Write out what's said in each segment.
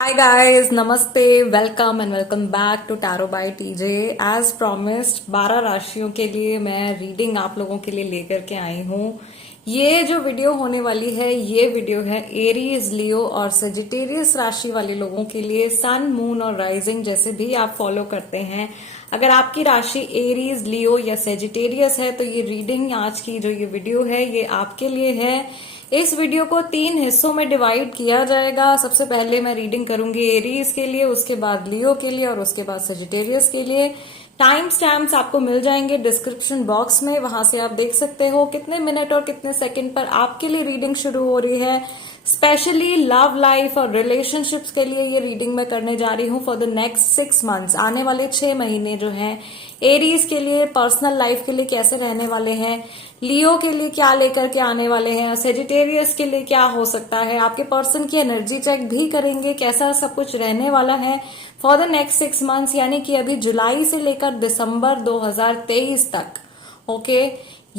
Hi guys, नमस्ते, welcome and welcome back to tarot by TJ. As promised 12 राशियों के लिए मैं रीडिंग आप लोगों के लिए लेकर के आई हूँ। ये जो वीडियो होने वाली है ये वीडियो है एरीज, लियो और सेजिटेरियस राशि वाले लोगों के लिए। सन, मून और राइजिंग जैसे भी आप फॉलो करते हैं, अगर आपकी राशि एरीज, लियो या सेजिटेरियस है तो ये रीडिंग, आज की जो ये वीडियो है ये आपके लिए है। इस वीडियो को 3 हिस्सों में डिवाइड किया जाएगा। सबसे पहले मैं रीडिंग करूंगी एरीज के लिए, उसके बाद लियो के लिए और उसके बाद सेजिटेरियस के लिए। टाइम स्टैम्प्स आपको मिल जाएंगे डिस्क्रिप्शन बॉक्स में, वहां से आप देख सकते हो कितने मिनट और कितने सेकंड पर आपके लिए रीडिंग शुरू हो रही है। स्पेशली लव लाइफ और रिलेशनशिप्स के लिए ये रीडिंग मैं करने जा रही हूँ फॉर द नेक्स्ट 6 मंथ्स। आने वाले 6 महीने जो हैं एरीज के लिए, पर्सनल लाइफ के लिए कैसे रहने वाले हैं, लियो के लिए क्या लेकर के आने वाले हैं, सेजिटेरियस के लिए क्या हो सकता है, आपके पर्सन की एनर्जी चेक भी करेंगे कैसा सब कुछ रहने वाला है फॉर द नेक्स्ट 6 मंथ्स, यानी कि अभी जुलाई से लेकर दिसंबर 2023 तक। ओके,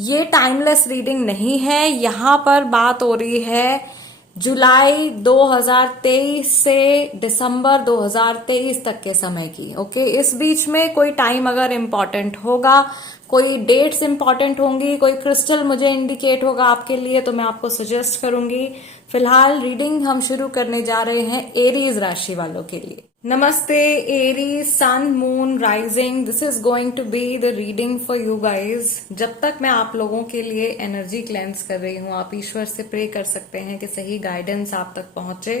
ये टाइमलेस रीडिंग नहीं है। यहां पर बात हो रही है जुलाई 2023 से दिसंबर 2023 तक के समय की। ओके, इस बीच में कोई टाइम अगर इम्पोर्टेंट होगा, कोई डेट्स इंपॉर्टेंट होंगी, कोई क्रिस्टल मुझे इंडिकेट होगा आपके लिए तो मैं आपको सजेस्ट करूंगी। फिलहाल रीडिंग हम शुरू करने जा रहे हैं एरीज राशि वालों के लिए। नमस्ते Aries, sun, moon, rising, this is going to be the reading for you guys. जब तक मैं आप लोगों के लिए एनर्जी क्लेंस कर रही हूँ, आप ईश्वर से प्रे कर सकते हैं कि सही गाइडेंस आप तक पहुंचे।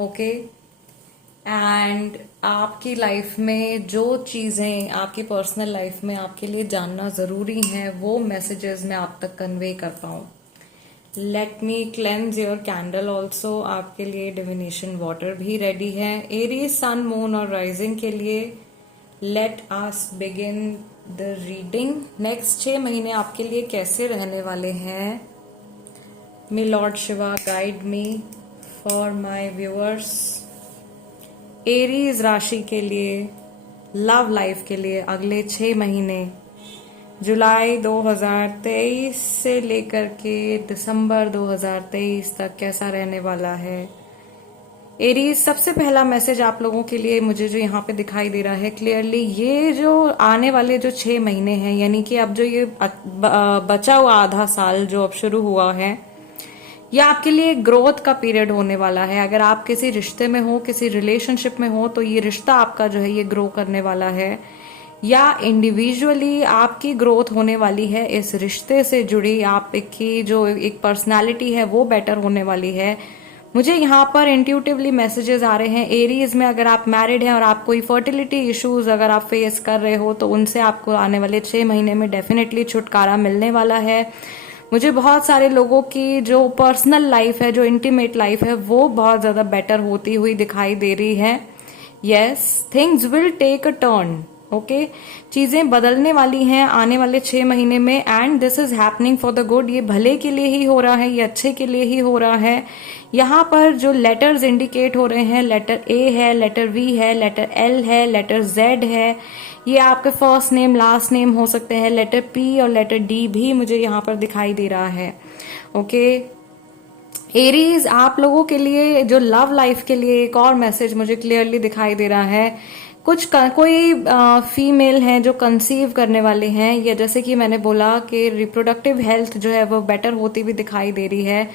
ओके, एंड आपकी लाइफ में जो चीजें आपकी पर्सनल लाइफ में आपके लिए जानना जरूरी है वो मैसेजेस मैं आप तक कन्वे कर पाऊं। Let me cleanse your candle also. आपके लिए डिविनेशन वाटर भी रेडी है एरीज, सन, मून और राइजिंग के लिए। Let us begin the reading. Next 6 महीने आपके लिए कैसे रहने वाले हैं? May Lord Shiva guide me for my viewers. Aries राशि के लिए, लव लाइफ के लिए अगले 6 महीने जुलाई 2023 से लेकर के दिसंबर 2023 तक कैसा रहने वाला है? एरीज, सबसे पहला मैसेज आप लोगों के लिए मुझे जो यहाँ पे दिखाई दे रहा है क्लियरली, ये जो आने वाले जो 6 महीने हैं, यानी कि अब जो ये बचा हुआ आधा साल जो अब शुरू हुआ है, यह आपके लिए ग्रोथ का पीरियड होने वाला है। अगर आप किसी रिश्ते में हो, किसी रिलेशनशिप में हो, तो ये रिश्ता आपका जो है ये ग्रो करने वाला है, या इंडिविजुअली आपकी ग्रोथ होने वाली है इस रिश्ते से जुड़ी। आपकी जो एक पर्सनालिटी है वो बेटर होने वाली है। मुझे यहाँ पर इंट्यूटिवली मैसेजेस आ रहे हैं एरीज में, अगर आप मैरिड हैं और आप कोई फर्टिलिटी इश्यूज अगर आप फेस कर रहे हो तो उनसे आपको आने वाले 6 महीने में डेफिनेटली छुटकारा मिलने वाला है। मुझे बहुत सारे लोगों की जो पर्सनल लाइफ है, जो इंटीमेट लाइफ है, वो बहुत ज्यादा बेटर होती हुई दिखाई दे रही है। Yes, things will take a turn. Okay, चीजें बदलने वाली हैं आने वाले 6 महीने में, and this is happening for the good. ये भले के लिए ही हो रहा है, ये अच्छे के लिए ही हो रहा है। यहाँ पर जो लेटर्स इंडिकेट हो रहे हैं, लेटर ए है, लेटर वी है, लेटर एल है, लेटर जेड है। ये आपके फर्स्ट नेम, लास्ट नेम हो सकते हैं। लेटर पी और लेटर डी भी मुझे यहाँ पर दिखाई दे रहा है। ओके, एरीज, आप लोगों के लिए जो लव लाइफ के लिए एक और मैसेज मुझे क्लियरली दिखाई दे रहा है। कोई फीमेल हैं जो कंसीव करने वाले हैं, या जैसे कि मैंने बोला कि रिप्रोडक्टिव हेल्थ जो है वो बेटर होती हुई दिखाई दे रही है।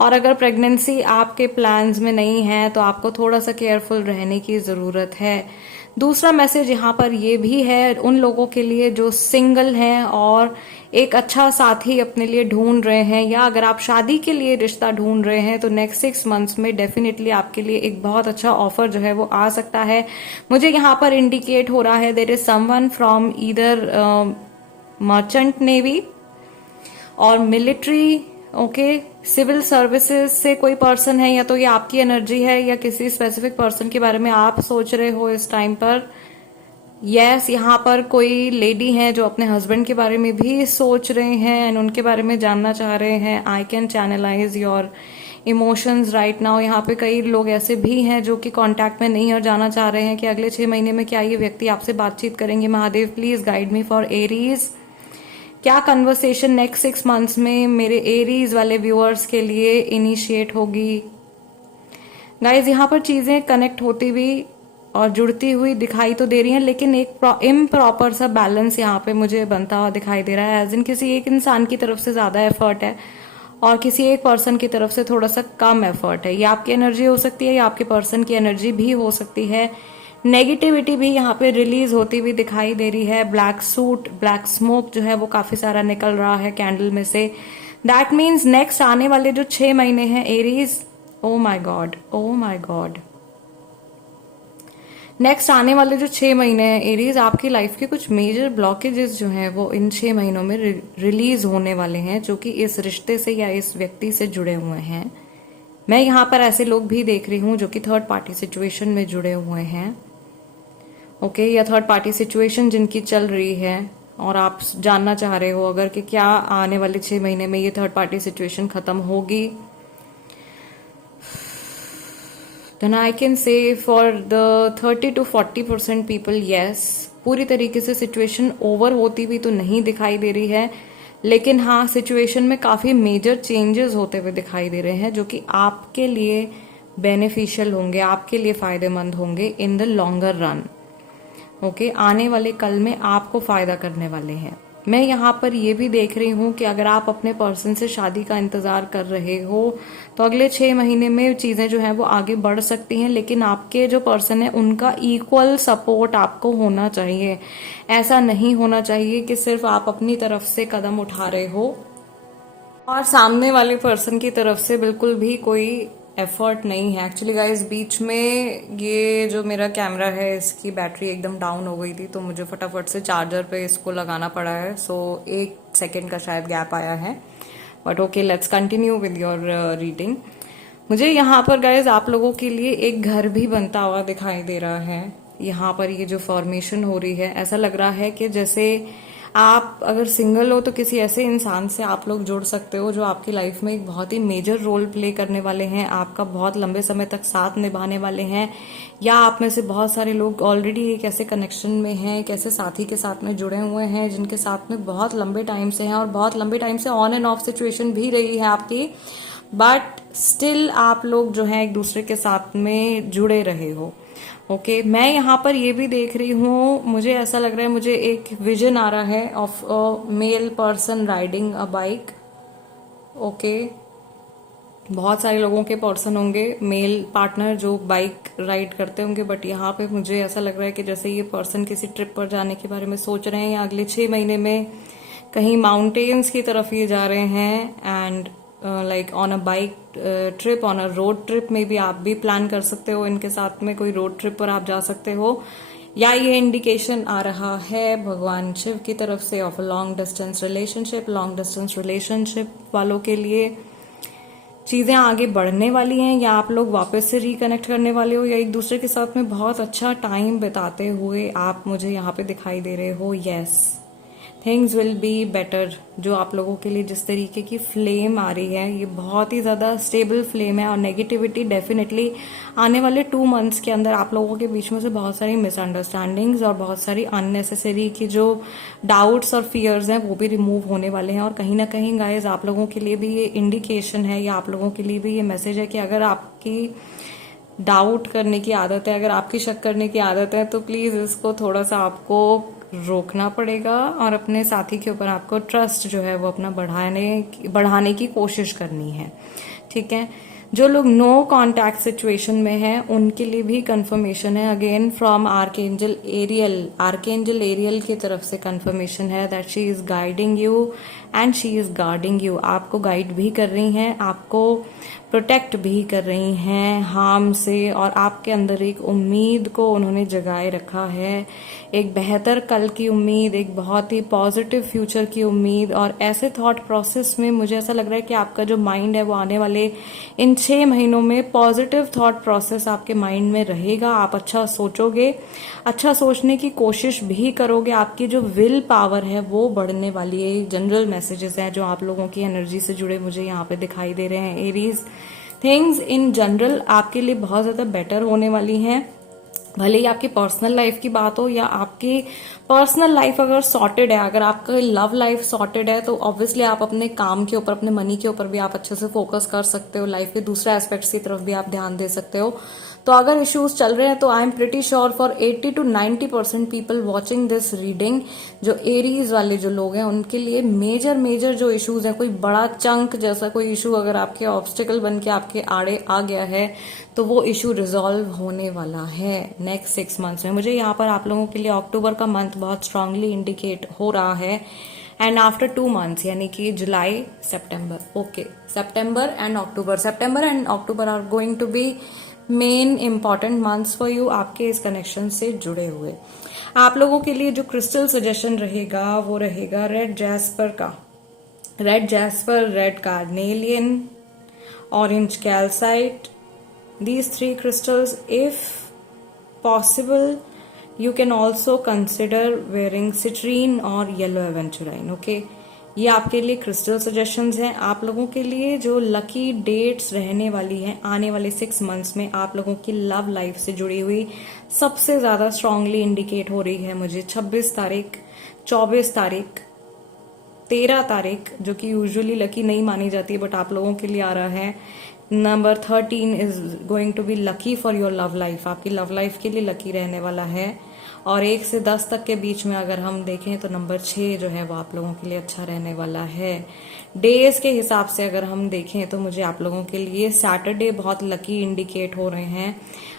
और अगर प्रेगनेंसी आपके प्लान्स में नहीं है तो आपको थोड़ा सा केयरफुल रहने की जरूरत है। दूसरा मैसेज यहाँ पर ये भी है उन लोगों के लिए जो सिंगल हैं और एक अच्छा साथी अपने लिए ढूंढ रहे हैं, या अगर आप शादी के लिए रिश्ता ढूंढ रहे हैं तो नेक्स्ट 6 मंथ्स में डेफिनेटली आपके लिए एक बहुत अच्छा ऑफर जो है वो आ सकता है। मुझे यहाँ पर इंडिकेट हो रहा है there is someone from either merchant navy और मिलिट्री। ओके, सिविल सर्विसेज से कोई पर्सन है, या तो ये आपकी एनर्जी है या किसी स्पेसिफिक पर्सन के बारे में आप सोच रहे हो इस टाइम पर। यस, यहाँ पर कोई लेडी है जो अपने हस्बैंड के बारे में भी सोच रहे हैं एंड उनके बारे में जानना चाह रहे हैं। I can channelise your emotions right now. यहाँ पे कई लोग ऐसे भी हैं जो कि कांटेक्ट में नहीं और जानना चाह रहे हैं कि अगले 6 महीने में क्या ये व्यक्ति आपसे बातचीत करेंगे। Mahadev please guide me for Aries. क्या कन्वर्सेशन नेक्स्ट 6 मंथ्स में मेरे एरीज वाले व्यूअर्स के लिए इनिशिएट होगी? गाइज यहाँ पर चीजें कनेक्ट होती हुई और जुड़ती हुई दिखाई तो दे रही हैं, लेकिन एक इम्प्रॉपर सा बैलेंस यहाँ पे मुझे बनता हुआ दिखाई दे रहा है। एज इन किसी एक इंसान की तरफ से ज्यादा एफर्ट है और किसी एक पर्सन की तरफ से थोड़ा सा कम एफर्ट है। ये आपकी एनर्जी हो सकती है या आपके पर्सन की एनर्जी भी हो सकती है। नेगेटिविटी भी यहाँ पे रिलीज होती हुई दिखाई दे रही है। ब्लैक सूट, ब्लैक स्मोक जो है वो काफी सारा निकल रहा है कैंडल में से। दैट मीन्स नेक्स्ट आने वाले जो 6 महीने हैं एरीज, ओ माई गॉड, ओ माई गॉड, नेक्स्ट आने वाले जो 6 महीने हैं एरीज, आपकी लाइफ के कुछ मेजर ब्लॉकेजेस जो हैं वो इन 6 महीनों में रिलीज होने वाले हैं, जो कि इस रिश्ते से या इस व्यक्ति से जुड़े हुए हैं। मैं यहाँ पर ऐसे लोग भी देख रही हूँ जो कि थर्ड पार्टी सिचुएशन में जुड़े हुए हैं, ओके, या थर्ड पार्टी सिचुएशन जिनकी चल रही है और आप जानना चाह रहे हो अगर कि क्या आने वाले 6 महीने में ये थर्ड पार्टी सिचुएशन खत्म होगी। Then I can say for the 30 to 40% people, yes, पूरी तरीके से सिचुएशन ओवर होती हुई तो नहीं दिखाई दे रही है, लेकिन हाँ सिचुएशन में काफी मेजर चेंजेस होते हुए दिखाई दे रहे हैं, जो कि आपके लिए बेनिफिशियल होंगे, आपके लिए फायदेमंद होंगे in the longer run. Okay, आने वाले कल में आपको फायदा करने वाले हैं। मैं यहाँ पर ये भी देख रही हूँ कि अगर आप अपने पर्सन से शादी का इंतजार कर रहे हो तो अगले 6 महीने में चीजें जो है वो आगे बढ़ सकती हैं, लेकिन आपके जो पर्सन है उनका इक्वल सपोर्ट आपको होना चाहिए। ऐसा नहीं होना चाहिए कि सिर्फ आप अपनी तरफ से कदम उठा रहे हो और सामने वाले पर्सन की तरफ से बिल्कुल भी कोई एफर्ट नहीं है। एक्चुअली गाइस बीच में ये जो मेरा कैमरा है इसकी बैटरी एकदम डाउन हो गई थी, तो मुझे फटाफट से चार्जर पे इसको लगाना पड़ा है। सो 1 सेकेंड का शायद गैप आया है, but okay, let's continue with your reading. मुझे यहाँ पर गाइस आप लोगों के लिए एक घर भी बनता हुआ दिखाई दे रहा है। यहाँ पर ये जो फॉर्मेशन हो रही है, ऐसा लग रहा है कि जैसे आप अगर सिंगल हो तो किसी ऐसे इंसान से आप लोग जुड़ सकते हो जो आपकी लाइफ में एक बहुत ही मेजर रोल प्ले करने वाले हैं, आपका बहुत लंबे समय तक साथ निभाने वाले हैं, या आप में से बहुत सारे लोग ऑलरेडी एक ऐसे कनेक्शन में हैं, एक ऐसे साथी के साथ में जुड़े हुए हैं जिनके साथ में बहुत लंबे टाइम से हैं और बहुत लंबे टाइम से ऑन एंड ऑफ सिचुएशन भी रही है आपकी, बट स्टिल आप लोग जो है एक दूसरे के साथ में जुड़े रहे हो। ओके, मैं यहाँ पर ये भी देख रही हूँ, मुझे ऐसा लग रहा है, मुझे एक विजन आ रहा है of a male person riding a bike. Okay, बहुत सारे लोगों के पर्सन होंगे मेल पार्टनर जो बाइक राइड करते होंगे, बट यहाँ पे मुझे ऐसा लग रहा है कि जैसे ये पर्सन किसी ट्रिप पर जाने के बारे में सोच रहे हैं या अगले 6 महीने में कहीं माउंटेन्स की तरफ ये जा रहे हैं and like on a bike trip, on a road trip में भी आप भी प्लान कर सकते हो, इनके साथ में कोई रोड ट्रिप पर आप जा सकते हो। या ये इंडिकेशन आ रहा है भगवान शिव की तरफ से of a long distance relationship. Long distance relationship वालों के लिए चीजें आगे बढ़ने वाली हैं, या आप लोग वापस से रिकनेक्ट करने वाले हो, या एक दूसरे के साथ में बहुत अच्छा टाइम बिताते हुए आप मुझे यहाँ पे दिखाई दे रहे हो। Yes, things will be better. जो आप लोगों के लिए जिस तरीके की फ्लेम आ रही है, ये बहुत ही ज्यादा स्टेबल फ्लेम है, और नेगेटिविटी डेफिनेटली आने वाले 2 मंथ्स के अंदर आप लोगों के बीच में से बहुत सारी मिसअंडरस्टैंडिंग्स और बहुत सारी अननेसेसरी की जो डाउट्स और फियर्स हैं वो भी रिमूव होने वाले हैं। और कहीं ना कहीं गाइज आप लोगों के लिए भी ये इंडिकेशन है, या आप लोगों के लिए भी ये मैसेज है कि अगर आपकी डाउट करने की आदत है, अगर आपकी शक करने की आदत है, तो प्लीज इसको थोड़ा सा आपको रोकना पड़ेगा और अपने साथी के ऊपर आपको ट्रस्ट जो है वो अपना बढ़ाने की कोशिश करनी है। ठीक है, जो लोग नो कांटेक्ट सिचुएशन में हैं उनके लिए भी कंफर्मेशन है again from archangel Ariel. Archangel Ariel की तरफ से कंफर्मेशन है that she is guiding you and she is guarding you. आपको गाइड भी कर रही हैं, आपको प्रोटेक्ट भी कर रही हैं हार्म से, और आपके अंदर एक उम्मीद को उन्होंने जगाए रखा है, एक बेहतर कल की उम्मीद, एक बहुत ही पॉजिटिव फ्यूचर की उम्मीद। और ऐसे थॉट प्रोसेस में मुझे ऐसा लग रहा है कि आपका जो माइंड है वो आने वाले इन 6 महीनों में पॉजिटिव थॉट प्रोसेस आपके माइंड में रहेगा। आप अच्छा सोचोगे, अच्छा सोचने की कोशिश भी करोगे, आपकी जो विल पावर है वो बढ़ने वाली है। जनरल मैसेजेस हैं जो आप लोगों की एनर्जी से जुड़े मुझे यहाँ पे दिखाई दे रहे हैं एरीज। थिंग्स इन जनरल आपके लिए बहुत ज्यादा बेटर होने वाली हैं। भले ही आपकी पर्सनल लाइफ की बात हो या आपकी पर्सनल लाइफ अगर सॉर्टेड है, अगर आपका लव लाइफ सॉर्टेड है, तो ऑब्वियसली आप अपने काम के ऊपर, अपने मनी के ऊपर भी आप अच्छे से फोकस कर सकते हो, लाइफ के दूसरे एस्पेक्ट्स की तरफ भी आप ध्यान दे सकते हो। तो अगर इश्यूज चल रहे हैं तो I am pretty sure for 80 to 90% people watching this reading, जो एरीज वाले जो लोग हैं उनके लिए मेजर मेजर जो इश्यूज हैं, कोई बड़ा चंक जैसा कोई इशू अगर आपके ऑब्स्टिकल बन के आपके आड़े आ गया है तो वो इशू रिजॉल्व होने वाला है नेक्स्ट 6 मंथ्स में। मुझे यहाँ पर आप लोगों के लिए अक्टूबर का मंथ बहुत स्ट्रांगली इंडिकेट हो रहा है, एंड आफ्टर 2 मंथ्स यानी कि जुलाई सितंबर, okay, September and October are going to be main important months for you, आपके इस कनेक्शन से जुड़े हुए। आप लोगों के लिए जो क्रिस्टल सजेशन रहेगा वो रहेगा रेड जैस्पर का, red jasper, red carnelian, orange calcite, these 3 crystals. If possible you can also consider wearing citrine or yellow aventurine, okay? ये आपके लिए क्रिस्टल सजेशंस हैं। आप लोगों के लिए जो लकी डेट्स रहने वाली हैं आने वाले 6 मंथ्स में, आप लोगों की लव लाइफ से जुड़ी हुई सबसे ज्यादा स्ट्रांगली इंडिकेट हो रही है मुझे 26 तारीख, 24 तारीख, 13 तारीख, जो कि यूजुअली लकी नहीं मानी जाती है बट आप लोगों के लिए आ रहा है। Number 13 is going to be lucky for your love life, आपकी लव लाइफ के लिए लकी रहने वाला है। और 1 से 10 तक के बीच में अगर हम देखें तो नंबर 6 जो है वो आप लोगों के लिए अच्छा रहने वाला है। डेज के हिसाब से अगर हम देखें तो मुझे आप लोगों के लिए सैटरडे बहुत लकी इंडिकेट हो रहे हैं।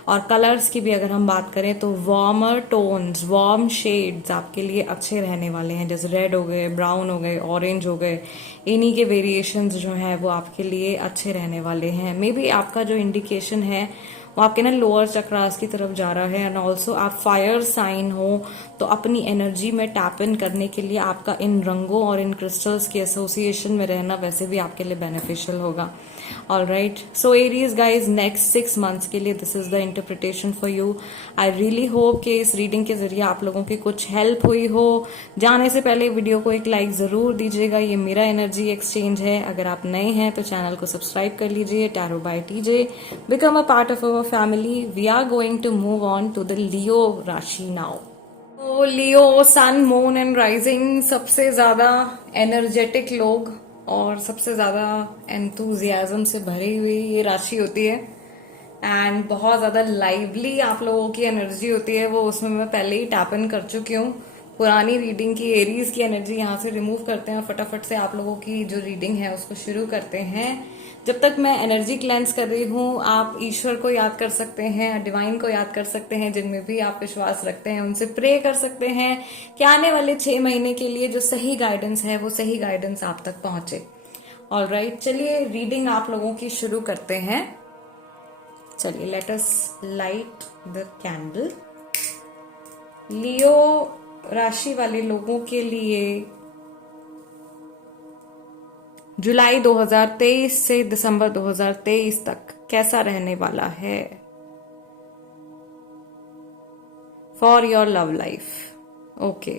और कलर्स की भी अगर हम बात करें तो वार्मर टोन्स, वार्म शेड्स आपके लिए अच्छे रहने वाले हैं, जैसे रेड हो गए, ब्राउन हो गए, ऑरेंज हो गए, इन्हीं के वेरिएशंस जो हैं वो आपके लिए अच्छे रहने वाले हैं। मे बी आपका जो इंडिकेशन है वो आपके ना लोअर चक्रास की तरफ जा रहा है, एंड ऑल्सो आप फायर साइन हो तो अपनी एनर्जी में टैप इन करने के लिए आपका इन रंगों और इन क्रिस्टल्स के एसोसिएशन में रहना वैसे भी आपके लिए बेनिफिशियल होगा। ऑल राइट, सो एरीज गाइज, नेक्स्ट 6 मंथ्स के लिए this is the interpretation for you. I really hope कि इस रीडिंग के जरिए आप लोगों की कुछ हेल्प हुई हो। जाने से पहले वीडियो को एक लाइक जरूर दीजिएगा, ये मेरा एनर्जी एक्सचेंज है। अगर आप नए हैं तो चैनल को सब्सक्राइब कर लीजिए, tarot by TJ, become a part of our family. We are going to move on to the Leo rashi now. तो Leo, sun, moon and rising, सबसे ज्यादा एनर्जेटिक लोग और सबसे ज्यादा एंथुजियाज्म से भरी हुई ये राशि होती है, एंड बहुत ज्यादा लाइवली आप लोगों की एनर्जी होती है। वो उसमें मैं पहले ही टैप इन कर चुकी हूँ। पुरानी रीडिंग की एरीज की एनर्जी यहाँ से रिमूव करते हैं, फटाफट से आप लोगों की जो रीडिंग है उसको शुरू करते हैं। जब तक मैं एनर्जी क्लेंस कर रही हूँ, आप ईश्वर को याद कर सकते हैं, डिवाइन को याद कर सकते हैं, जिनमें भी आप विश्वास रखते हैं उनसे प्रे कर सकते हैं कि आने वाले 6 महीने के लिए जो सही गाइडेंस है वो सही गाइडेंस आप तक पहुंचे। ऑल राइट, चलिए रीडिंग आप लोगों की शुरू करते हैं। चलिए, let us light the candle. Leo राशि वाले लोगों के लिए जुलाई 2023 से दिसंबर 2023 तक कैसा रहने वाला है for your love life. Okay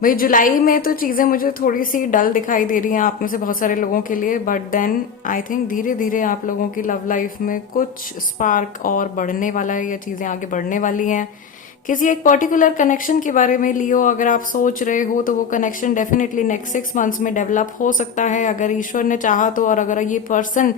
भाई, जुलाई में तो चीजें मुझे थोड़ी सी डल दिखाई दे रही हैं आप में से बहुत सारे लोगों के लिए, बट देन आई थिंक धीरे धीरे आप लोगों की लव लाइफ में कुछ स्पार्क और बढ़ने वाला है, या चीजें आगे बढ़ने वाली हैं। किसी एक पर्टिकुलर कनेक्शन के बारे में लियो अगर आप सोच रहे हो तो वो कनेक्शन डेफिनेटली नेक्स्ट 6 मंथ्स में डेवलप हो सकता है, अगर ईश्वर ने चाहा तो। और अगर ये पर्सन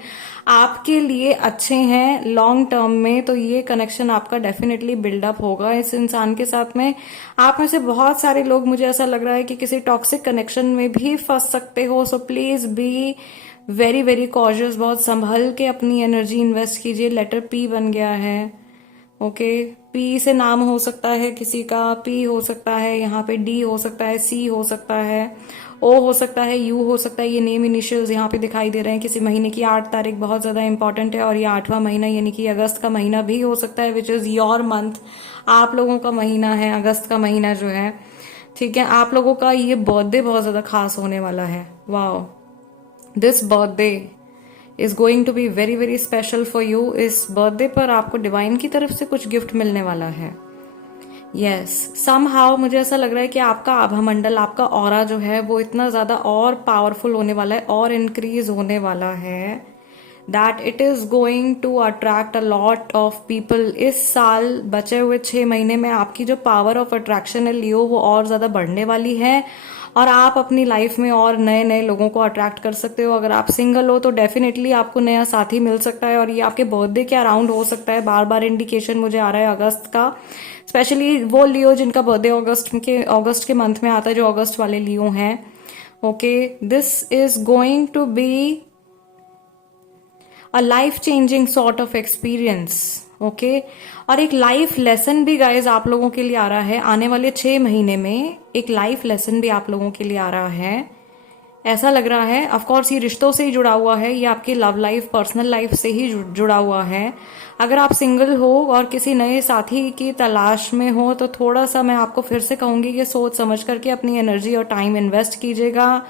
आपके लिए अच्छे हैं लॉन्ग टर्म में तो ये कनेक्शन आपका डेफिनेटली बिल्डअप होगा इस इंसान के साथ में। आप में से बहुत सारे लोग, मुझे ऐसा लग रहा है कि किसी टॉक्सिक कनेक्शन में भी फंस सकते हो, so please be very very cautious, बहुत संभल के अपनी एनर्जी इन्वेस्ट कीजिए। लेटर पी बन गया है, ओके, पी से नाम हो सकता है किसी का, पी हो सकता है, यहाँ पे डी हो सकता है, सी हो सकता है, ओ हो सकता है, यू हो सकता है। ये नेम इनिशियल्स यहाँ पे दिखाई दे रहे हैं। किसी महीने की 8 तारीख बहुत ज्यादा इंपॉर्टेंट है, और ये 8वां महीना यानी कि अगस्त का महीना भी हो सकता है, विच इज योर मंथ। आप लोगों का महीना है अगस्त का महीना जो है, ठीक है। आप लोगों का ये बर्थडे बहुत ज्यादा खास होने वाला है। Wow, this birthday is going to be very very special for you. इस बर्थडे पर आपको डिवाइन की तरफ से कुछ गिफ्ट मिलने वाला है। यस, समहाउ मुझे ऐसा लग रहा है कि आपका आभामंडल, आपका ऑरा जो है वो इतना ज्यादा और पावरफुल होने वाला है और इंक्रीज होने वाला है that it is going to attract a lot of people. इस साल बचे हुए 6 महीने में आपकी जो पावर ऑफ अट्रैक्शन है लियो वो और ज्यादा बढ़ने वाली है, और आप अपनी लाइफ में और नए नए लोगों को अट्रैक्ट कर सकते हो। अगर आप सिंगल हो तो डेफिनेटली आपको नया साथी मिल सकता है, और ये आपके बर्थडे के अराउंड हो सकता है। बार बार इंडिकेशन मुझे आ रहा है अगस्त का, स्पेशली वो लियो जिनका बर्थडे अगस्त के मंथ में आता है, जो अगस्त वाले लियो हैं। Okay, this is going to be a life changing sort of experience. Okay, और एक लाइफ लेसन भी गाइज आप लोगों के लिए आ रहा है आने वाले 6 महीने में। एक लाइफ लेसन भी आप लोगों के लिए आ रहा है, ऐसा लग रहा है। ऑफ कोर्स ये रिश्तों से ही जुड़ा हुआ है, ये आपकी लव लाइफ, पर्सनल लाइफ से ही जुड़ा हुआ है। अगर आप सिंगल हो और किसी नए साथी की तलाश में हो तो थोड़ा सा मैं आपको फिर से कहूंगी कि सोच समझ करके अपनी एनर्जी और टाइम इन्वेस्ट कीजिएगा।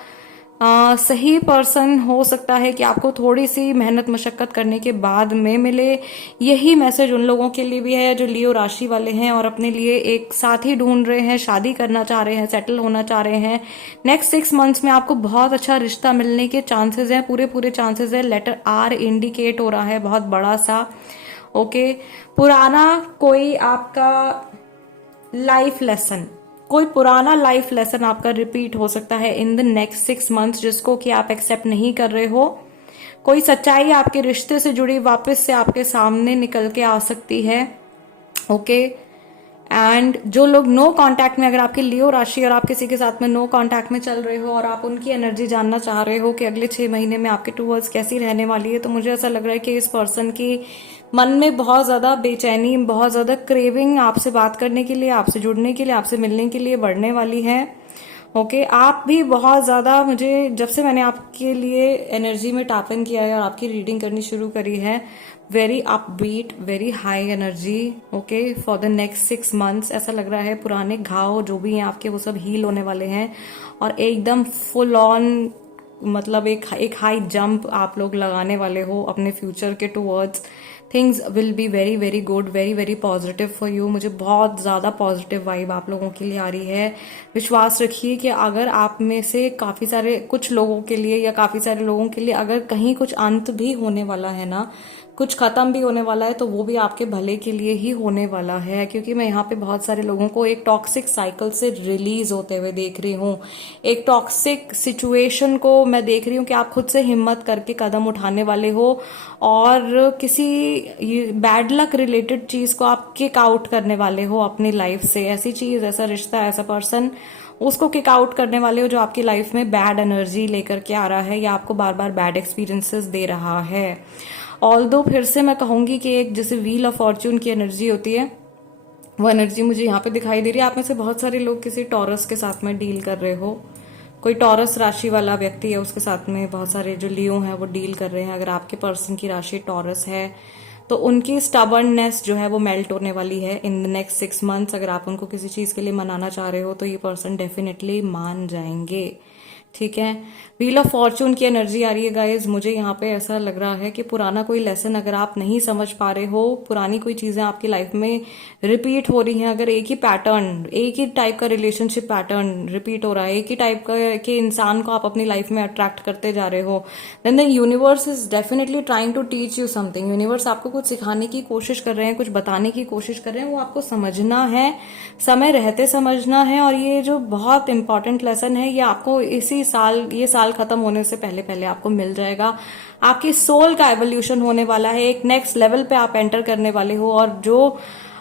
सही पर्सन हो सकता है कि आपको थोड़ी सी मेहनत मशक्कत करने के बाद में मिले। यही मैसेज उन लोगों के लिए भी है जो लियो राशि वाले हैं और अपने लिए एक साथी ढूंढ रहे हैं, शादी करना चाह रहे हैं, सेटल होना चाह रहे हैं। नेक्स्ट 6 मंथ्स में आपको बहुत अच्छा रिश्ता मिलने के चांसेस हैं, पूरे पूरे चांसेस है। लेटर आर इंडिकेट हो रहा है बहुत बड़ा सा। ओके, पुराना कोई आपका लाइफ लेसन, कोई पुराना लाइफ लेसन आपका रिपीट हो सकता है इन द नेक्स्ट 6 मंथ्स, जिसको कि आप एक्सेप्ट नहीं कर रहे हो। कोई सच्चाई आपके रिश्ते से जुड़ी वापस से आपके सामने निकल के आ सकती है। ओके, एंड जो लोग नो कांटेक्ट में, अगर आपकी लियो राशि और आप किसी के साथ में नो कांटेक्ट में चल रहे हो और आप उनकी एनर्जी जानना चाह रहे हो कि अगले 6 महीने में आपके टूवर्ड्स कैसी रहने वाली है, तो मुझे ऐसा लग रहा है कि इस पर्सन की मन में बहुत ज्यादा बेचैनी, बहुत ज्यादा क्रेविंग आपसे बात करने के लिए, आपसे जुड़ने के लिए, आपसे मिलने के लिए बढ़ने वाली है। ओके, आप भी बहुत ज्यादा, मुझे जब से मैंने आपके लिए एनर्जी में टैप इन किया है और आपकी रीडिंग करनी शुरू करी है, very upbeat, very high energy. Okay, for the next 6 months ऐसा लग रहा है पुराने घाव जो भी हैं आपके वो सब हील होने वाले हैं, और एकदम फुल ऑन, मतलब एक हाई जंप आप लोग लगाने वाले हो अपने फ्यूचर के towards. Things will be very very good, very very positive for you. मुझे बहुत ज्यादा पॉजिटिव वाइब आप लोगों के लिए आ रही है। विश्वास रखिए कि अगर आप में से काफी सारे, कुछ लोगों के लिए या काफी सारे लोगों के लिए अगर कहीं कुछ अंत भी होने वाला है ना, कुछ खत्म भी होने वाला है, तो वो भी आपके भले के लिए ही होने वाला है। क्योंकि मैं यहाँ पे बहुत सारे लोगों को एक टॉक्सिक साइकिल से रिलीज होते हुए देख रही हूँ। एक टॉक्सिक सिचुएशन को मैं देख रही हूँ कि आप खुद से हिम्मत करके कदम उठाने वाले हो, और किसी बैड लक रिलेटेड चीज को आप किक आउट करने वाले हो अपनी लाइफ से। ऐसी चीज, ऐसा रिश्ता, ऐसा पर्सन, उसको किक आउट करने वाले हो जो आपकी लाइफ में बैड एनर्जी लेकर के आ रहा है या आपको बार बार बैड एक्सपीरियंसेस दे रहा है। ऑल्दो फिर से मैं कहूंगी कि एक जैसे व्हील ऑफ फॉर्च्यून की एनर्जी होती है, वो एनर्जी मुझे यहाँ पे दिखाई दे रही है। आप में से बहुत सारे लोग किसी टॉरस के साथ में डील कर रहे हो, कोई टॉरस राशि वाला व्यक्ति है, उसके साथ में बहुत सारे जो लियो हैं वो डील कर रहे हैं। अगर आपके पर्सन की राशि टॉरस है तो उनकी स्टबर्ननेस जो है वो मेल्ट होने वाली है इन द नेक्स्ट 6 मंथ्स। अगर आप उनको किसी चीज के लिए मनाना चाह रहे हो तो ये पर्सन डेफिनेटली मान जाएंगे। ठीक है, व्हील ऑफ फॉर्चून की एनर्जी आ रही है गाइज। मुझे यहाँ पे ऐसा लग रहा है कि पुराना कोई लेसन अगर आप नहीं समझ पा रहे हो, पुरानी कोई चीजें आपकी लाइफ में रिपीट हो रही हैं, अगर एक ही पैटर्न, एक ही टाइप का रिलेशनशिप पैटर्न रिपीट हो रहा है, एक ही टाइप का के इंसान को आप अपनी लाइफ में अट्रैक्ट करते जा रहे हो, then the universe is definitely trying to teach you something. Universe आपको कुछ सिखाने की कोशिश कर रहे हैं, कुछ बताने की कोशिश कर रहे हैं, वो आपको समझना है, समय रहते समझना है। और ये जो बहुत इंपॉर्टेंट लेसन है, ये आपको इसी साल, ये साल खत्म होने से पहले पहले आपको मिल जाएगा। आपकी सोल का एवोल्यूशन होने वाला है, एक नेक्स्ट लेवल पे आप एंटर करने वाले हो। और जो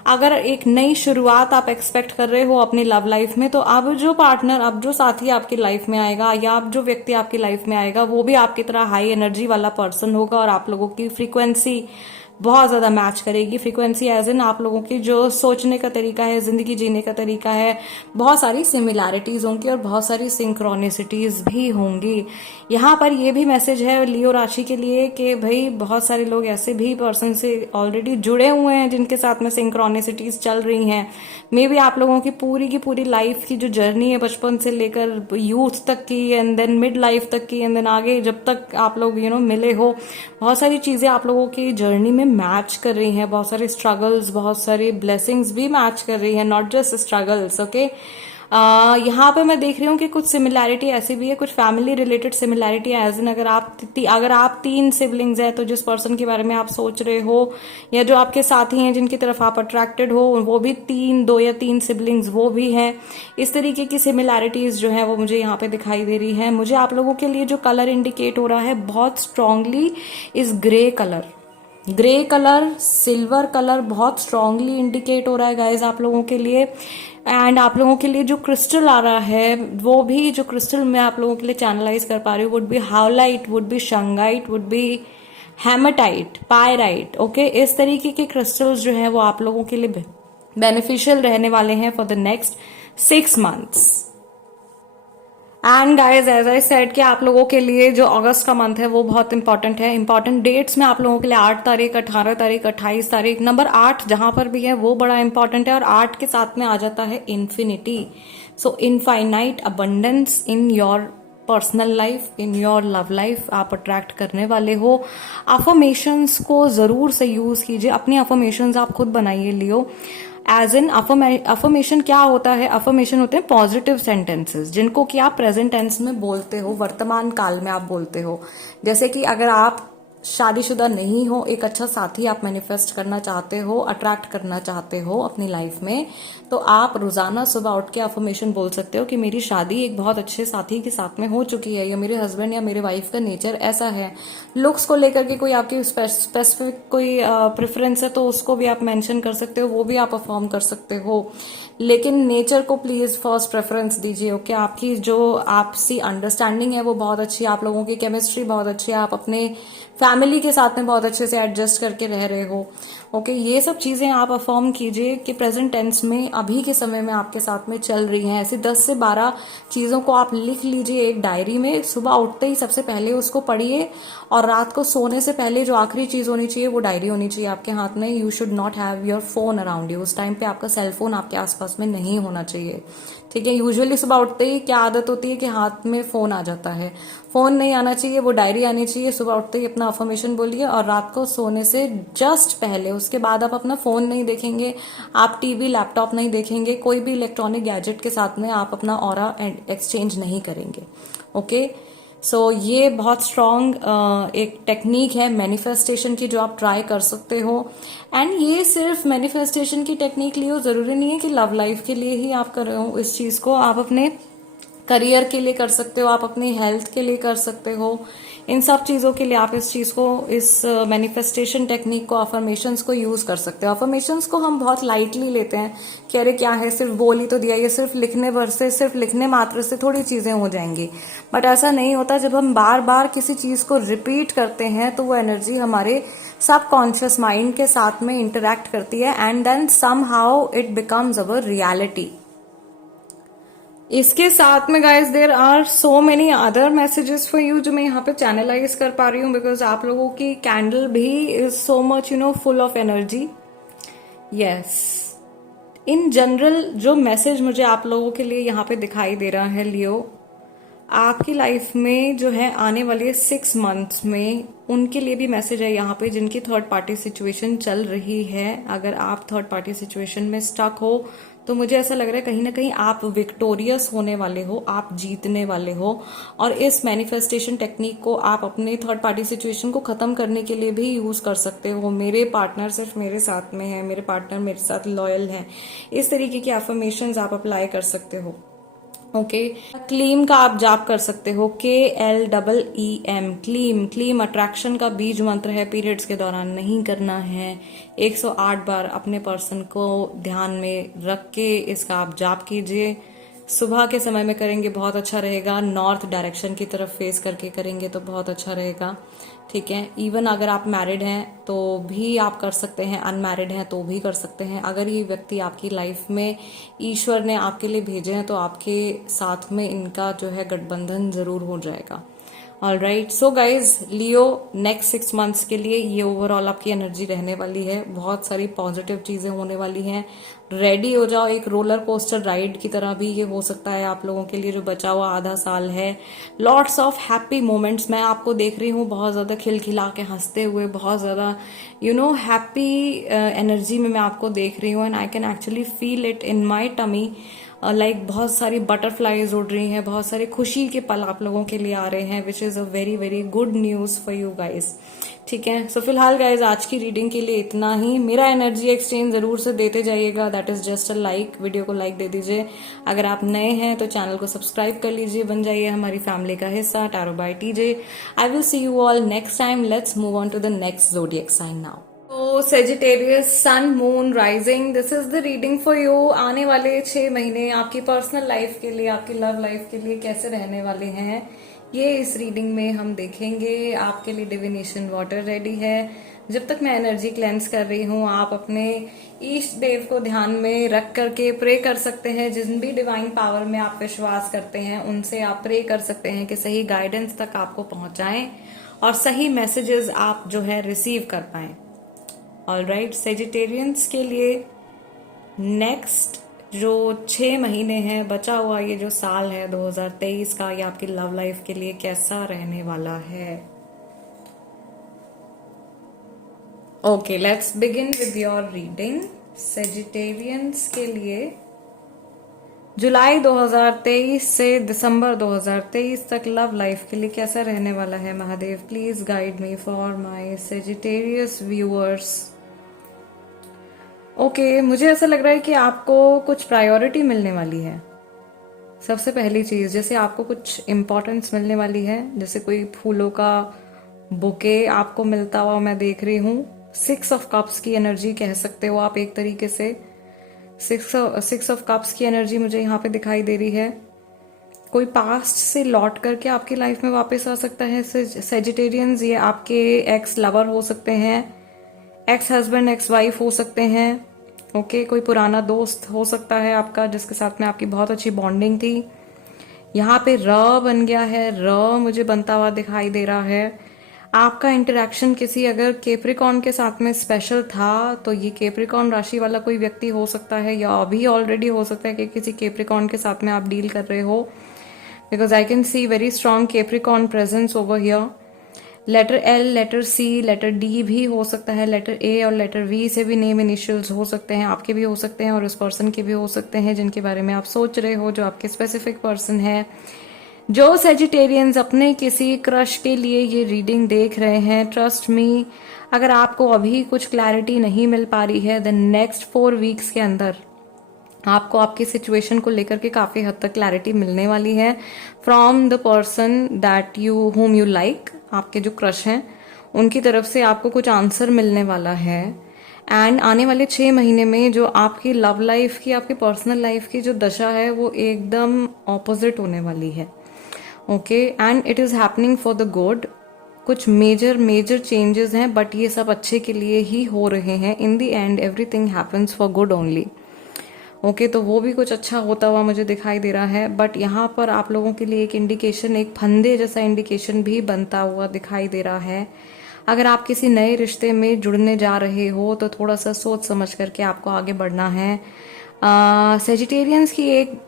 अगर एक नई शुरुआत आप एक्सपेक्ट कर रहे हो अपनी लव लाइफ में, तो अब जो पार्टनर, अब जो साथी आपकी लाइफ में आएगा या अब जो व्यक्ति आपकी लाइफ में आएगा, वो भी आपकी तरह हाई एनर्जी वाला पर्सन होगा, और आप लोगों की फ्रीक्वेंसी बहुत ज्यादा मैच करेगी। फ्रीक्वेंसी एज इन आप लोगों की जो सोचने का तरीका है, जिंदगी जीने का तरीका है, बहुत सारी सिमिलैरिटीज होंगी और बहुत सारी सिंक्रोनिसिटीज भी होंगी। यहाँ पर ये भी मैसेज है लियो राशि के लिए कि भाई बहुत सारे लोग ऐसे भी पर्सन से ऑलरेडी जुड़े हुए हैं जिनके साथ में सिंक्रोनिसिटीज चल रही हैं। मे बी आप लोगों की पूरी लाइफ की जो जर्नी है, बचपन से लेकर यूथ तक की, एंड देन मिड लाइफ तक की, एंड देन आगे जब तक आप लोग मिले हो, बहुत सारी चीजें आप लोगों की जर्नी में मैच कर रही हैं। बहुत सारे स्ट्रगल्स, बहुत सारी ब्लेसिंग्स भी मैच कर रही हैं, नॉट जस्ट स्ट्रगल्स। ओके, यहाँ पे मैं देख रही हूँ कि कुछ सिमिलैरिटी ऐसी भी है, कुछ फैमिली रिलेटेड सिमिलैरिटी है, एज इन अगर आप 3 सिबलिंग्स हैं तो जिस पर्सन के बारे में आप सोच रहे हो या जो आपके साथी हैं जिनकी तरफ आप अट्रैक्टेड हो वो भी 2 या 3 सिबलिंग्स वो भी हैं। इस तरीके की सिमिलैरिटीज जो है वो मुझे यहाँ पे दिखाई दे रही है। मुझे आप लोगों के लिए जो कलर इंडिकेट हो रहा है बहुत स्ट्रांगली इस ग्रे कलर सिल्वर कलर बहुत स्ट्रांगली इंडिकेट हो रहा है गाइज आप लोगों के लिए। एंड आप लोगों के लिए जो क्रिस्टल आ रहा है वो भी, जो क्रिस्टल मैं आप लोगों के लिए चैनलाइज कर पा रही हूँ, would be howlite, would be shungite, would be hematite, pyrite. Okay, इस तरीके के क्रिस्टल्स जो है वो आप लोगों के लिए बेनिफिशियल रहने वाले हैं for the next 6 months. And guys as I said कि आप लोगों के लिए जो अगस्त का मंथ है वो बहुत इंपॉर्टेंट है। इंपॉर्टेंट डेट्स में आप लोगों के लिए 8 तारीख, 18 तारीख, 28 तारीख, नंबर 8 जहां पर भी है वो बड़ा इंपॉर्टेंट है। और 8 के साथ में आ जाता है infinity, so infinite abundance in your personal life, in your love life आप अट्रैक्ट करने वाले हो। अफर्मेशंस को जरूर से यूज कीजिए, अपनी अफर्मेशंस आप खुद बनाइए लियो। एज इन अफर्मेशन क्या होता है? अफर्मेशन होते हैं पॉजिटिव सेंटेंसेस जिनको कि आप प्रेजेंट टेंस में बोलते हो, वर्तमान काल में आप बोलते हो। जैसे कि अगर आप शादीशुदा नहीं हो, एक अच्छा साथी आप मैनिफेस्ट करना चाहते हो, अट्रैक्ट करना चाहते हो अपनी लाइफ में, तो आप रोजाना सुबह उठ के अफर्मेशन बोल सकते हो कि मेरी शादी एक बहुत अच्छे साथी के साथ में हो चुकी है, या मेरे हस्बैंड या मेरे वाइफ का नेचर ऐसा है। लुक्स को लेकर के कोई आपकी स्पेसिफिक कोई प्रेफरेंस है तो उसको भी आप मेंशन कर सकते हो, वो भी आप अफर्म कर सकते हो। लेकिन नेचर को प्लीज फर्स्ट प्रेफरेंस दीजिए। ओके, आपकी जो आपसी अंडरस्टैंडिंग है वो बहुत अच्छी है, आप लोगों की केमिस्ट्री बहुत अच्छी है, आप अपने फैमिली के साथ में बहुत अच्छे से एडजस्ट करके रह रहे हो। ओके, ये सब चीजें आप अफर्म कीजिए कि प्रेजेंट टेंस में अभी के समय में आपके साथ में चल रही हैं। ऐसी 10 से 12 चीजों को आप लिख लीजिए एक डायरी में। सुबह उठते ही सबसे पहले उसको पढ़िए और रात को सोने से पहले जो आखिरी चीज होनी चाहिए वो डायरी होनी चाहिए आपके हाथ में। You should not have your phone around you. उस टाइम पे आपका सेल फोन आपके आसपास में नहीं होना चाहिए, ठीक है। यूजुअली सुबह उठते ही क्या आदत होती है कि हाथ में फोन आ जाता है, फोन नहीं आना चाहिए, वो डायरी आनी चाहिए। सुबह उठते ही अपना अफर्मेशन बोलिए और रात को सोने से जस्ट पहले, उसके बाद आप अपना फोन नहीं देखेंगे, आप टीवी लैपटॉप नहीं देखेंगे, कोई भी इलेक्ट्रॉनिक गैजेट के साथ में आप अपना ऑरा एक्सचेंज नहीं करेंगे। ओके, सो ये बहुत स्ट्रॉन्ग एक टेक्निक है मैनिफेस्टेशन की जो आप ट्राई कर सकते हो। एंड ये सिर्फ मैनिफेस्टेशन की टेक्निक लिए हो, जरूरी नहीं है कि लव लाइफ के लिए ही आप कर रहे हो इस चीज को। आप अपने करियर के लिए कर सकते हो, आप अपनी हेल्थ के लिए कर सकते हो, इन सब चीजों के लिए आप इस चीज को, इस मैनिफेस्टेशन टेक्निक को, अफर्मेशंस को यूज कर सकते हो। अफर्मेशंस को हम बहुत लाइटली लेते हैं कि अरे क्या है, सिर्फ बोल ही तो दिया, ये सिर्फ लिखने भर से, सिर्फ लिखने मात्र से थोड़ी चीजें हो जाएंगी। बट ऐसा नहीं होता। जब हम बार बार किसी चीज को रिपीट करते हैं तो वो एनर्जी हमारे सबकॉन्शियस माइंड के साथ में इंटरेक्ट करती है and then somehow it becomes our reality. इसके साथ में guys there are so many other messages for you जो मैं यहाँ पे चैनलाइज कर पा रही हूँ, बिकॉज आप लोगों की कैंडल भी is so much full of energy. Yes, in general जो मैसेज मुझे आप लोगों के लिए यहाँ पे दिखाई दे रहा है लियो, आपकी लाइफ में जो है आने वाले 6 मंथ्स में उनके लिए भी मैसेज है यहाँ पे जिनकी थर्ड पार्टी सिचुएशन चल रही है। अगर आप थर्ड पार्टी सिचुएशन में स्टक हो तो मुझे ऐसा लग रहा है कहीं ना कहीं आप विक्टोरियस होने वाले हो, आप जीतने वाले हो। और इस मैनिफेस्टेशन टेक्निक को आप अपने थर्ड पार्टी सिचुएशन को खत्म करने के लिए भी यूज कर सकते हो। मेरे पार्टनर सिर्फ मेरे साथ में है, मेरे पार्टनर मेरे साथ लॉयल है, इस तरीके की अफर्मेशंस आप अप्लाई कर सकते हो। ओके, क्लीम का आप जाप कर सकते हो, KLEEM, क्लीम अट्रैक्शन का बीज मंत्र है। पीरियड्स के दौरान नहीं करना है। 108 बार अपने पर्सन को ध्यान में रख के इसका आप जाप कीजिए। सुबह के समय में करेंगे बहुत अच्छा रहेगा। नॉर्थ डायरेक्शन की तरफ फेस करके करेंगे तो बहुत अच्छा रहेगा, ठीक है। इवन अगर आप मैरिड हैं तो भी आप कर सकते हैं, अनमैरिड हैं तो भी कर सकते हैं। अगर ये व्यक्ति आपकी लाइफ में ईश्वर ने आपके लिए भेजे हैं तो आपके साथ में इनका जो है गठबंधन जरूर हो जाएगा। ऑलराइट, सो गाइज लियो नेक्स्ट 6 मंथ्स के लिए ये ओवरऑल आपकी एनर्जी रहने वाली है। बहुत सारी पॉजिटिव चीजें होने वाली हैं। रेडी हो जाओ, एक रोलर कोस्टर राइड की तरह भी ये हो सकता है आप लोगों के लिए जो बचा हुआ आधा साल है। लॉट्स ऑफ हैप्पी मोमेंट्स मैं आपको देख रही हूँ, बहुत ज्यादा खिलखिला के हंसते हुए, बहुत ज्यादा हैप्पी एनर्जी में मैं आपको देख रही हूँ, and I can actually feel it in my tummy. Like बहुत सारी बटरफ्लाईज उड़ रही हैं, बहुत सारे खुशी के पल आप लोगों के लिए आ रहे हैं, which is a very very good news for you guys. ठीक है, सो फिलहाल गाइज आज की रीडिंग के लिए इतना ही। मेरा एनर्जी एक्सचेंज जरूर से देते जाइएगा, that is just a like. Video को लाइक दे दीजिए। अगर आप नए हैं तो चैनल को सब्सक्राइब कर लीजिए, बन जाइए हमारी फैमिली का हिस्सा, tarot by TJ. I will see you all next time. Let's move on to the next zodiac sign now. तो Sagittarius, sun, moon, rising, this is the reading for you. आने वाले 6 महीने आपकी पर्सनल लाइफ के लिए, आपकी love life के लिए कैसे रहने वाले हैं, ये इस रीडिंग में हम देखेंगे। आपके लिए डिविनेशन वाटर रेडी है। जब तक मैं एनर्जी क्लेंस कर रही हूँ, आप अपने ईष्ट देव को ध्यान में रख करके प्रे कर सकते हैं। जिन भी डिवाइन पावर में आप विश्वास करते हैं, उनसे आप प्रे कर सकते हैं कि सही गाइडेंस तक आपको पहुंचाएं और सही मैसेजेस आप जो है रिसीव कर पाएं। ऑलराइट, सेजिटेरियंस के लिए नेक्स्ट जो 6 महीने हैं, बचा हुआ ये जो साल है 2023 का, ये आपकी लव लाइफ के लिए कैसा रहने वाला है। Okay, let's begin with your reading. Sagittarians के लिए जुलाई 2023 से दिसंबर 2023 तक लव लाइफ के लिए कैसा रहने वाला है। Mahadev please guide me for my Sagittarius viewers. Okay, मुझे ऐसा लग रहा है कि आपको कुछ प्रायोरिटी मिलने वाली है। सबसे पहली चीज, जैसे आपको कुछ इम्पोर्टेंस मिलने वाली है, जैसे कोई फूलों का बुके आपको मिलता हुआ मैं देख रही हूँ। 6 ऑफ कप्स की एनर्जी कह सकते हो आप एक तरीके से। 6 ऑफ कप्स की एनर्जी मुझे यहाँ पे दिखाई दे रही है। कोई पास्ट से लौट करके आपकी लाइफ में वापस आ सकता है सेजिटेरियंस। ये आपके एक्स लवर हो सकते हैं, एक्स हस्बैंड, एक्स वाइफ हो सकते हैं। ओके, कोई पुराना दोस्त हो सकता है आपका, जिसके साथ में आपकी बहुत अच्छी बॉन्डिंग थी। यहाँ पे र बन गया है, र मुझे बनता हुआ दिखाई दे रहा है। आपका इंटरेक्शन किसी अगर केप्रिकॉन के साथ में स्पेशल था, तो ये केप्रिकॉन राशि वाला कोई व्यक्ति हो सकता है, या अभी ऑलरेडी हो सकता है कि किसी केप्रिकॉन के साथ में आप डील कर रहे हो, because I can see very strong Capricorn presence over here. Letter L, letter C, letter D भी हो सकता है, लेटर ए और लेटर वी से भी नेम इनिशियल्स हो सकते हैं, आपके भी हो सकते हैं और उस पर्सन के भी हो सकते हैं जिनके बारे में आप सोच रहे हो, जो आपके स्पेसिफिक पर्सन है। जो सेजिटेरियंस अपने किसी क्रश के लिए ये रीडिंग देख रहे हैं, ट्रस्ट मी, अगर आपको अभी कुछ क्लैरिटी नहीं मिल पा रही है, द नेक्स्ट 4 वीक्स के अंदर आपको आपकी सिचुएशन को लेकर के काफी हद तक क्लैरिटी मिलने वाली है from the person that you home you like. आपके जो क्रश हैं उनकी तरफ से आपको कुछ आंसर मिलने वाला है। एंड आने वाले 6 महीने में जो आपकी लव लाइफ की, आपकी पर्सनल लाइफ की जो दशा है, वो एकदम ऑपोजिट होने वाली है। Okay, and it is happening for the good. कुछ मेजर चेंजेस हैं, बट ये सब अच्छे के लिए ही हो रहे हैं। In the end everything happens for good only. Okay, तो वो भी कुछ अच्छा होता हुआ मुझे दिखाई दे रहा है। बट यहाँ पर आप लोगों के लिए एक इंडिकेशन, एक फंदे जैसा इंडिकेशन भी बनता हुआ दिखाई दे रहा है। अगर आप किसी नए रिश्ते में जुड़ने जा रहे हो, तो थोड़ा सा सोच समझ करके आपको आगे बढ़ना है। सेजिटेरियंस की एक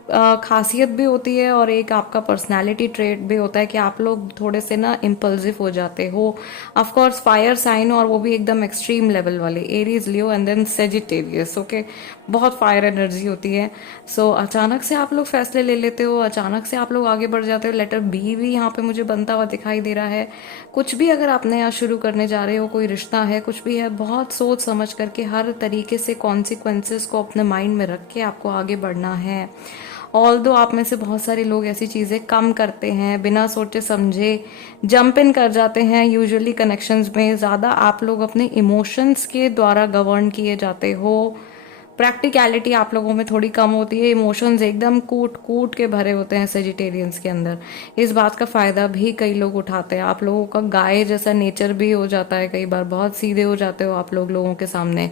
खासियत भी होती है और एक आपका पर्सनालिटी ट्रेट भी होता है कि आप लोग थोड़े से ना इम्पल्सिव हो जाते हो। ऑफ कोर्स फायर साइन, और वो भी एकदम एक्सट्रीम लेवल वाले, Aries, Leo and then Sagittarius. Okay, बहुत फायर एनर्जी होती है। सो अचानक से आप लोग फैसले ले लेते हो, अचानक से आप लोग आगे बढ़ जाते हो। लेटर बी भी यहाँ पे मुझे बनता हुआ दिखाई दे रहा है। कुछ भी अगर आप नया शुरू करने जा रहे हो, कोई रिश्ता है, कुछ भी है, बहुत सोच समझ करके हर तरीके से कॉन्सिक्वेंसेस को अपने माइंड में रख के आपको आगे बढ़ना है। ऑल्दो आप में से बहुत सारे लोग ऐसी चीजें कम करते हैं, बिना सोचे समझे जंप इन कर जाते हैं। यूजुअली कनेक्शंस में ज्यादा आप लोग अपने इमोशंस के द्वारा गवर्न किए जाते हो। प्रैक्टिकलिटी आप लोगों में थोड़ी कम होती है। इमोशंस एकदम कूट कूट के भरे होते हैं सेजिटेरियंस के अंदर। इस बात का फायदा भी कई लोग उठाते हैं। आप लोगों का गाय जैसा नेचर भी हो जाता है, कई बार बहुत सीधे हो जाते हो आप लोग लोगों के सामने।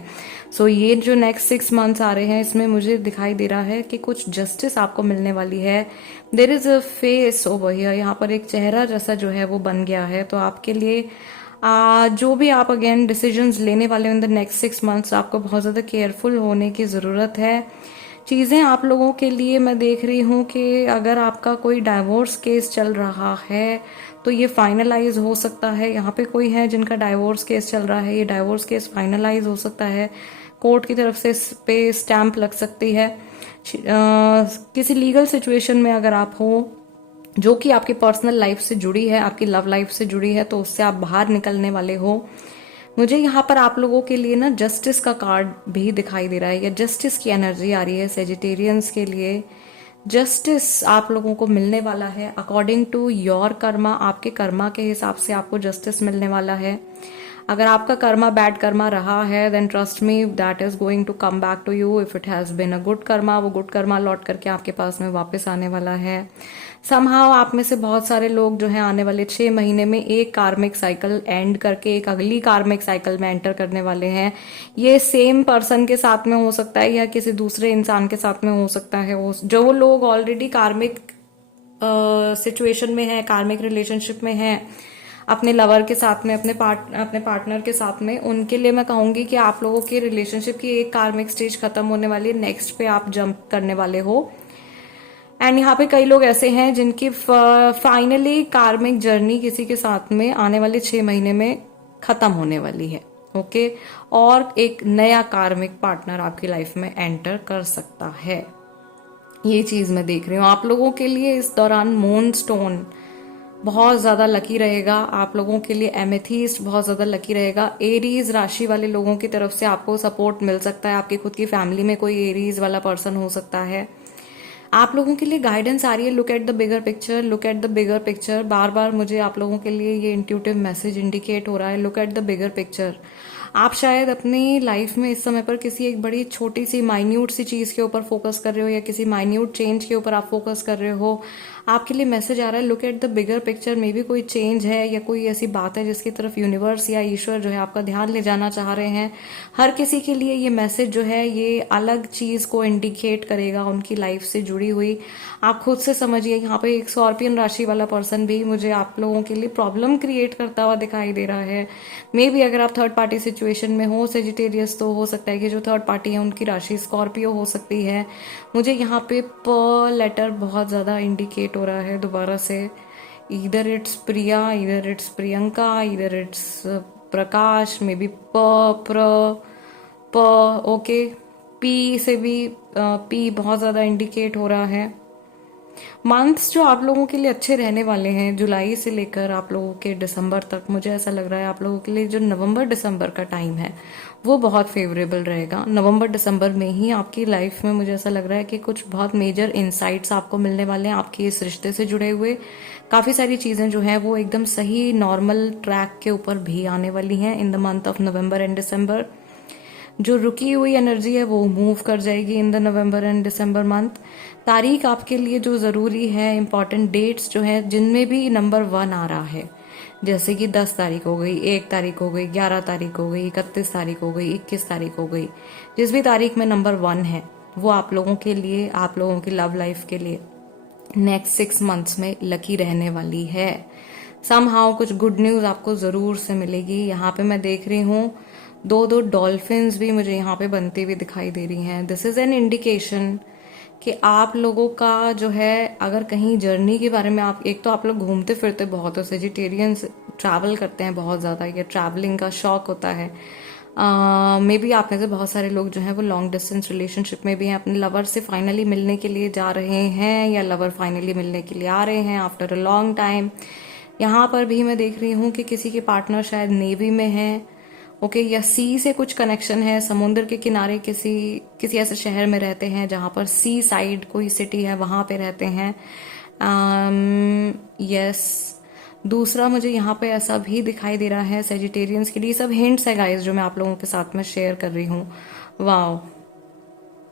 सो ये जो नेक्स्ट 6 मंथ्स आ रहे हैं, इसमें मुझे दिखाई दे रहा है कि कुछ जस्टिस आपको मिलने वाली है। There is a phase over here, यहाँ पर एक चेहरा जैसा जो है वो बन गया है। तो आपके लिए जो भी आप अगेन डिसीजंस लेने वाले हो इन द नेक्स्ट 6 मंथ्स, आपको बहुत ज्यादा केयरफुल होने की जरूरत है। चीजें आप लोगों के लिए मैं देख रही हूँ कि अगर आपका कोई डाइवोर्स केस चल रहा है, तो ये फाइनलाइज हो सकता है। यहाँ पे कोई है जिनका डाइवोर्स केस चल रहा है, ये डाइवोर्स केस फाइनलाइज हो सकता है, कोर्ट की तरफ से इस पे स्टैंप लग सकती है। किसी लीगल सिचुएशन में अगर आप हो जो कि आपकी पर्सनल लाइफ से जुड़ी है, आपकी लव लाइफ से जुड़ी है, तो उससे आप बाहर निकलने वाले हो। मुझे यहाँ पर आप लोगों के लिए ना जस्टिस का कार्ड भी दिखाई दे रहा है, या जस्टिस की एनर्जी आ रही है सेजिटेरियंस के लिए। जस्टिस आप लोगों को मिलने वाला है अकॉर्डिंग टू योर कर्मा। आपके कर्मा के हिसाब से आपको जस्टिस मिलने वाला है। अगर आपका कर्मा बैड कर्मा रहा है, then trust me that is going to come back to you. If it has been a good karma, वो गुड कर्मा लौट करके आपके पास में वापस आने वाला है। समहाउ आप में से बहुत सारे लोग जो है आने वाले 6 महीने में एक कार्मिक साइकिल एंड करके एक अगली कार्मिक साइकिल में एंटर करने वाले हैं। ये सेम पर्सन के साथ में हो सकता है या किसी दूसरे इंसान के साथ में हो सकता है। जो लोग ऑलरेडी कार्मिक सिचुएशन में है, कार्मिक रिलेशनशिप में है अपने लवर के साथ में, अपने पार्टनर के साथ में, उनके लिए मैं कहूंगी कि आप लोगों के रिलेशनशिप की एक कार्मिक स्टेज खत्म होने वाली है, नेक्स्ट पे आप जंप करने वाले हो। एंड यहाँ पे कई लोग ऐसे हैं जिनकी फाइनली कार्मिक जर्नी किसी के साथ में आने वाले 6 महीने में खत्म होने वाली है। ओके, और एक नया कार्मिक पार्टनर आपकी लाइफ में एंटर कर सकता है। ये चीज मैं देख रही हूँ आप लोगों के लिए। इस दौरान मून स्टोन बहुत ज्यादा लकी रहेगा आप लोगों के लिए। एमेथीस्ट बहुत ज्यादा लकी रहेगा। एरीज राशि वाले लोगों की तरफ से आपको सपोर्ट मिल सकता है। आपकी खुद की फैमिली में कोई एरीज वाला पर्सन हो सकता है। आप लोगों के लिए गाइडेंस आ रही है, look at the bigger picture, look at the bigger picture. बार बार मुझे आप लोगों के लिए ये इंट्यूटिव मैसेज इंडिकेट हो रहा है, look at the bigger picture. आप शायद अपनी लाइफ में इस समय पर किसी एक बड़ी छोटी सी माइन्यूट सी चीज के ऊपर फोकस कर रहे हो, या किसी माइन्यूट चेंज के ऊपर आप फोकस कर रहे हो। आपके लिए मैसेज आ रहा है look at the bigger picture. मे भी कोई चेंज है या कोई ऐसी बात है जिसकी तरफ यूनिवर्स या ईश्वर जो है आपका ध्यान ले जाना चाह रहे हैं। हर किसी के लिए ये मैसेज जो है ये अलग चीज को इंडिकेट करेगा उनकी लाइफ से जुड़ी हुई। आप खुद से समझिए, यहाँ पे एक स्कॉर्पियन राशि वाला पर्सन भी मुझे आप लोगों के लिए प्रॉब्लम क्रिएट करता हुआ दिखाई दे रहा है। मे बी अगर आप थर्ड पार्टी सिचुएशन में हो सेजिटेरियस, तो हो सकता है कि जो थर्ड पार्टी है उनकी राशि स्कॉर्पियो हो सकती है। मुझे यहाँ पे प लेटर बहुत ज्यादा इंडिकेट हो रहा है दोबारा से। इधर इट्स प्रिया, इधर इट्स प्रियंका, इधर इट्स प्रकाश, मे बी प ओके। पी से भी पी बहुत ज्यादा इंडिकेट हो रहा है। मंथ्स जो आप लोगों के लिए अच्छे रहने वाले हैं जुलाई से लेकर आप लोगों के दिसंबर तक, मुझे ऐसा लग रहा है आप लोगों के लिए जो नवंबर दिसंबर का टाइम है वो बहुत फेवरेबल रहेगा। नवंबर दिसंबर में ही आपकी लाइफ में मुझे ऐसा लग रहा है कि कुछ बहुत मेजर इनसाइट्स आपको मिलने वाले हैं आपके इस रिश्ते से जुड़े हुए। काफी सारी चीजें जो है वो एकदम सही नॉर्मल ट्रैक के ऊपर भी आने वाली हैं in the month of November and December. जो रुकी हुई एनर्जी है वो मूव कर जाएगी in the November and December month. तारीख आपके लिए जो जरूरी है, इंपॉर्टेंट डेट्स जो है जिनमें भी नंबर 1 आ रहा है, जैसे कि 10 तारीख हो गई, 1 तारीख हो गई, 11 तारीख हो गई, 31 तारीख हो गई, 21 तारीख हो गई, जिस भी तारीख में नंबर 1 है वो आप लोगों के लिए, आप लोगों की लव लाइफ के लिए नेक्स्ट 6 मंथ्स में लकी रहने वाली है। समहाउ कुछ गुड न्यूज आपको जरूर से मिलेगी। यहाँ पे मैं देख रही हूँ दो डॉल्फिन्स भी मुझे यहाँ पे बनती हुई दिखाई दे रही हैं। दिस इज एन इंडिकेशन कि आप लोगों का जो है, अगर कहीं जर्नी के बारे में आप, एक तो आप लोग घूमते फिरते बहुत हो, वेजिटेरियंस ट्रैवल करते हैं बहुत ज्यादा, या ट्रैवलिंग का शौक होता है। मे बी आप में से बहुत सारे लोग जो हैं वो लॉन्ग डिस्टेंस रिलेशनशिप में भी हैं, अपने लवर से फाइनली मिलने के लिए जा रहे हैं, या लवर फाइनली मिलने के लिए आ रहे हैं आफ्टर अ लॉन्ग टाइम। यहाँ पर भी मैं देख रही हूँ कि किसी के पार्टनर शायद नेवी में है, ओके, या सी से कुछ कनेक्शन है, समुद्र के किनारे किसी ऐसे शहर में रहते हैं जहां पर सी साइड कोई सिटी है वहां पे रहते हैं। यस, दूसरा मुझे यहाँ पे ऐसा भी दिखाई दे रहा है सेजिटेरियंस के लिए। सब हिंट्स है गाइस जो मैं आप लोगों के साथ में शेयर कर रही हूँ। वाओ,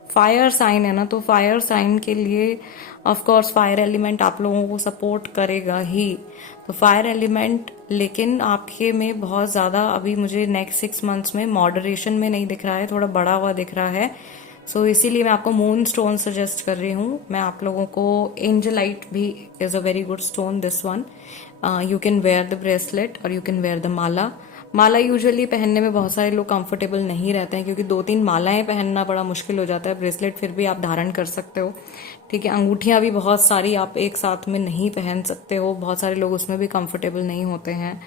फायर साइन है ना, तो फायर साइन के लिए ऑफ कोर्स फायर एलिमेंट आप लोगों को सपोर्ट करेगा ही। तो फायर एलिमेंट, लेकिन आपके में बहुत ज्यादा अभी मुझे नेक्स्ट 6 मंथ्स में मॉडरेशन में नहीं दिख रहा है, थोड़ा बड़ा हुआ दिख रहा है। सो इसीलिए मैं आपको मून स्टोन सजेस्ट कर रही हूँ। मैं आप लोगों को एंजलाइट भी is a very good stone, this one. You can wear the bracelet और you can wear the mala, माला यूजुअली पहनने में बहुत सारे लोग कंफर्टेबल नहीं रहते हैं, क्योंकि 2-3 मालाएं पहनना बड़ा मुश्किल हो जाता है। ब्रेसलेट फिर भी आप धारण कर सकते हो, ठीक है। अंगूठियां भी बहुत सारी आप एक साथ में नहीं पहन सकते हो, बहुत सारे लोग उसमें भी कंफर्टेबल नहीं होते हैं।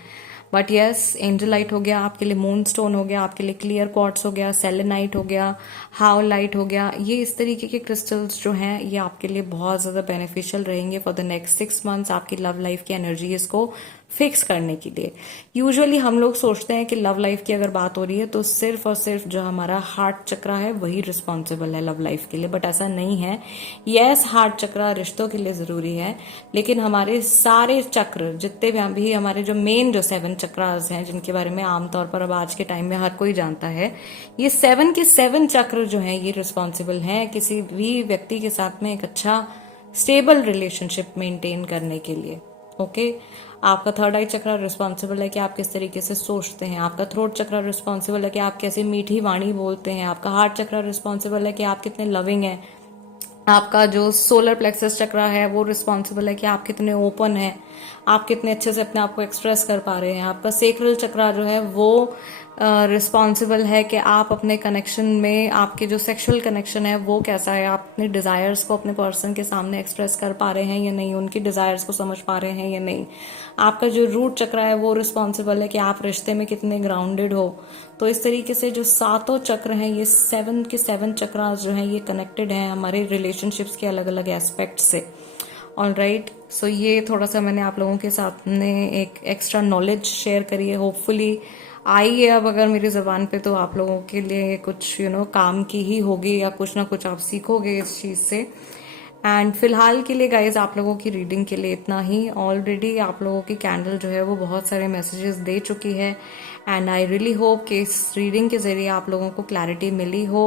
बट यस, एंजलाइट हो गया आपके लिए, मून स्टोन हो गया आपके लिए, क्लियर क्वार्ट्स हो गया, सेलेनाइट हो गया, हाओलाइट हो गया, ये इस तरीके के क्रिस्टल्स जो हैं ये आपके लिए बहुत ज़्यादा बेनिफिशियल रहेंगे फॉर द नेक्स्ट 6 मंथ्स आपकी लव लाइफ की एनर्जी इसको फिक्स करने के लिए। यूजुअली हम लोग सोचते हैं कि लव लाइफ की अगर बात हो रही है तो सिर्फ और सिर्फ जो हमारा हार्ट चक्रा है वही रिस्पॉन्सिबल है लव लाइफ के लिए, बट ऐसा नहीं है। यस, हार्ट चक्रा रिश्तों के लिए जरूरी है, लेकिन हमारे सारे चक्र जितने भी हमारे जो मेन जो 7 चक्रास हैं, जिनके बारे में आमतौर पर अब आज के टाइम में हर कोई जानता है, ये 7 के 7 चक्र जो हैं ये रिस्पॉन्सिबल हैं किसी भी व्यक्ति के साथ में एक अच्छा स्टेबल रिलेशनशिप मेंटेन करने के लिए। ओके, आपका थर्ड आई चक्र रिस्पॉन्सिबल है कि आप किस तरीके से सोचते हैं, आपका थ्रोट चक्र रिस्पॉन्सिबल है कि आप कैसे मीठी वाणी बोलते हैं, आपका हार्ट चक्र रिस्पॉन्सिबल है कि आप कितने लविंग हैं, आपका जो सोलर प्लेक्सस चक्र है वो रिस्पॉन्सिबल है कि आप कितने ओपन हैं, आप कितने अच्छे से अपने आप को एक्सप्रेस कर पा रहे हैं, आपका सेक्रल चक्र जो है वो रिस्पॉन्सिबल है कि आप अपने कनेक्शन में आपके जो सेक्सुअल कनेक्शन है वो कैसा है, आप अपने डिजायर्स को अपने पर्सन के सामने एक्सप्रेस कर पा रहे हैं या नहीं, उनकी डिजायर्स को समझ पा रहे हैं या नहीं। आपका जो रूट चक्र है वो रिस्पॉन्सिबल है कि आप रिश्ते में कितने ग्राउंडेड हो। तो इस तरीके से जो 7 चक्र हैं ये 7 के 7 चक्र जो हैं ये कनेक्टेड हैं हमारे रिलेशनशिप्स के अलग अलग एस्पेक्ट से। ऑल राइट, सो ये थोड़ा सा मैंने आप लोगों के साथ में एक एक्स्ट्रा नॉलेज शेयर करी है, होपफुली आई है अब अगर मेरी जबान पे तो आप लोगों के लिए कुछ काम की ही होगी या कुछ ना कुछ आप सीखोगे इस चीज से। एंड फिलहाल के लिए गाइज आप लोगों की रीडिंग के लिए इतना ही। ऑलरेडी आप लोगों की कैंडल जो है वो बहुत सारे मैसेजेस दे चुकी है, एंड आई रियली होप कि इस रीडिंग के जरिए आप लोगों को क्लैरिटी मिली हो।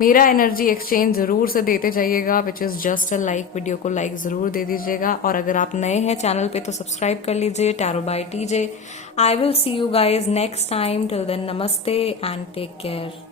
मेरा एनर्जी एक्सचेंज जरूर से देते जाइएगा, which is just a like, video को लाइक जरूर दे दीजिएगा, और अगर आप नए हैं चैनल पे तो सब्सक्राइब कर लीजिए tarot by TJ. I will see you guys next time, till then namaste and take care.